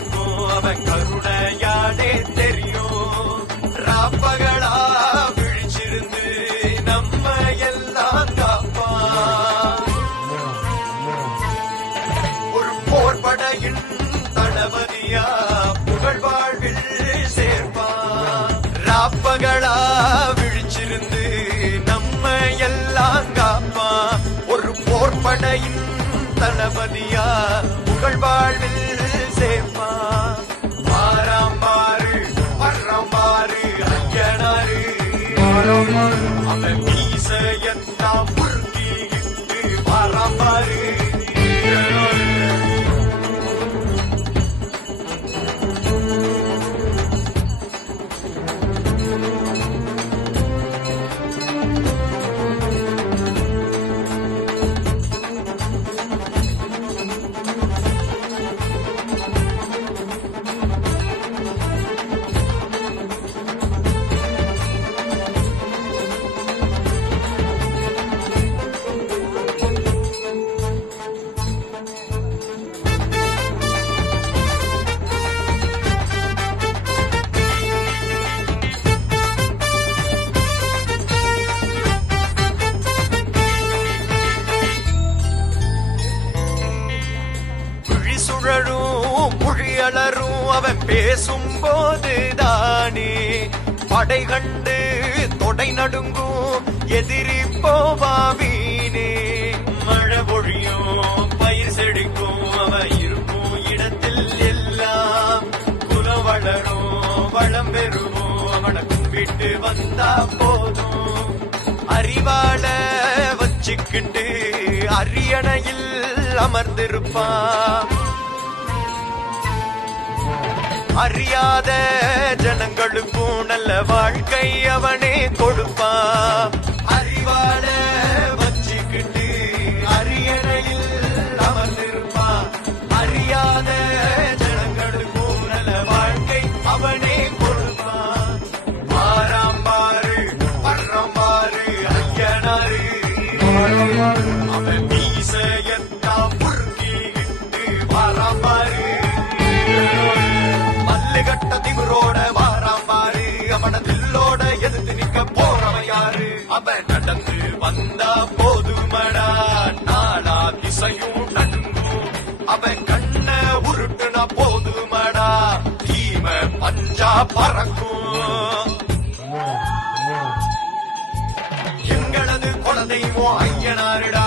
பறக்கும் அவன் கருணையாலே தெரியும். ராப்பகளா விழிச்சிருந்து நம்ம எல்லாம் காப்பான். ஒரு போர்படையின் தளபதியா புகழ் வாழ்வில் சேர்ப்பான். ராப்பகளா விழிச்சிருந்து நம்ம எல்லாம் காப்பான். ஒரு போர்படையின் தளபதியா புகழ் வாழ்வில் சேர்ப்பான். பாராம்பாரு பர்றம்பாரு ஐயனாரு அவன் மீசையெல்லாம் முறுக்கிட்டு பாராம்பாரு. சுழலும் மொழியலரும் அவன் பேசும் போதுதானே படை கண்டு தொடை நடுங்கும் எதிரி போவாவீனே. மழை பொழியும் பயிர் செடிக்கும் அவன் இருக்கும் இடத்தில் எல்லாம் குலம் வளரும் வளம் பெறுவோம் அவனை கும்பிட்டு வந்தா போதும். அறிவாள வச்சுக்கிட்டு அரியணையில் அமர்ந்திருப்பான். அறியாத ஜனங்களுக்கும் நல்ல வாழ்க்கை அவனே கொடுப்பான். அறிவாள வச்சுக்கிட்டு அரியணையில் அமர்ந்திருப்பான். அறியாத ஜனங்களுக்கும் நல்ல வாழ்க்கை அவனே கொடுப்பான். பாராம்பாரு பர்றம்பாரு ஐயனாரு அவன் மீசையெல்லாம் முறுக்கிட்டு பாராம்பாரு. மல்லுகட்ட திமிரோட வாராம்பாரு அவன தில்லோட எதிர்த்து நிக்க போறவன் யாரு. அவன் நடந்து வந்தா போதுமடா நாளா திசையும் நன்கும். அவன் கண்ண உருட்டுனா போதுமடா தீம பஞ்சா பறக்கும். எங்களது குலதெய்வம் ஐயனாருடா